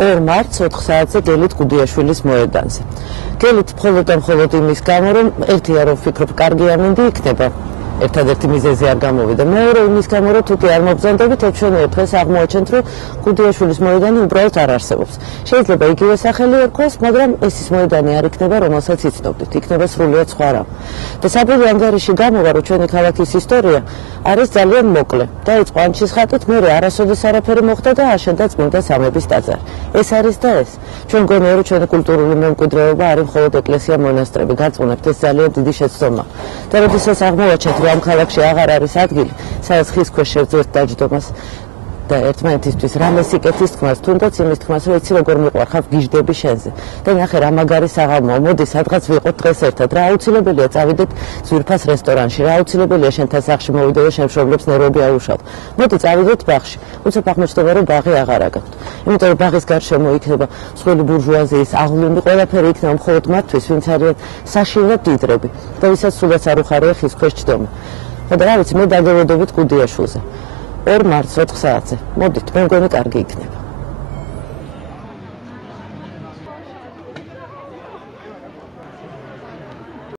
2 მარტს 4 საათზე გელით გუდიაშვილის მოედანზე. გელით მხოლოდ და მხოლოდ იმის გამო, რომ ერთია რომ ვფიქრობ, კარგი ამინდი იქნება. ერთადერთი მიზეზი არ გამოვიდა. მეორე იმის გამო, რომ თუკი არ მობრძანდებით, ჩვენ დღეს აღმოაჩენთ, რომ გუდიაშვილის მოედანი უბრალოდ არ არსებობს. შეიძლება იგივე სახელი ერქვას, მაგრამ ეს ის მოედანი არ იქნება, რომელსაც იცნობდით. იქნება სრულიად სხვა რამ. და საბოლოო ანგარიში გამოვა, რომ ჩვენი ქალაქის ისტორია არის ძალიან მოკლე. დაიწყო ანჩის ხატით, მერე არასოდეს არაფერი მოხდა და აშენდა წმინდა სამების ტაძარი. ეს არის და ეს. ჩვენ გონია, რომ ჩვენი კულტურული მემკვიდრეობა არის მხოლოდ ეკლესია, მონასტრები. გაწუნებთ, ეს ძალიან დიდი შეცდომა. და როდესაც აღმოვაჩენთ, ამ ქალაქში აღარ არის ადგილი, სადაც ხის ქვეშ შევძლებთ დაჯდომას და ერთმანეთისთვის რამე სიკეთის თქმას, თუნდაც იმის თქმას, რომ იცი როგორ მიყვარხავ გიჟდები შენზე. და ნახე რა მაგარი საღამოა, მოდი სადღაც ვიყოთ დღეს ერთად. რა აუცილებელია წავიდეთ ძვირფას რესტორანში, რა აუცილებელია შენთან სახლში მოვიდე და შენ მშობლებს ნერვები აუშავ. მოდი წავიდეთ ბაღში. უცებ აღმოჩნდება, რომ ბაღი აღარ აგაქვთ. იმიტომ რომ ბაღის გარშემო იქნება მსხვილი ბურჟუაზიის აღლუმი, ყველაფერი იქნება მხოლოდ მათთვის, ვინც არიან საშინლო მდიდრები და ვისაც სულაც არ უხარია ხის ქვეშ ჯდომა. და რა ვიცი, მე დაგევოდებით გუდიაშვილზე. 2 მარტს 4 საათზე. მოდით, მე მგონი კარგი იქნება.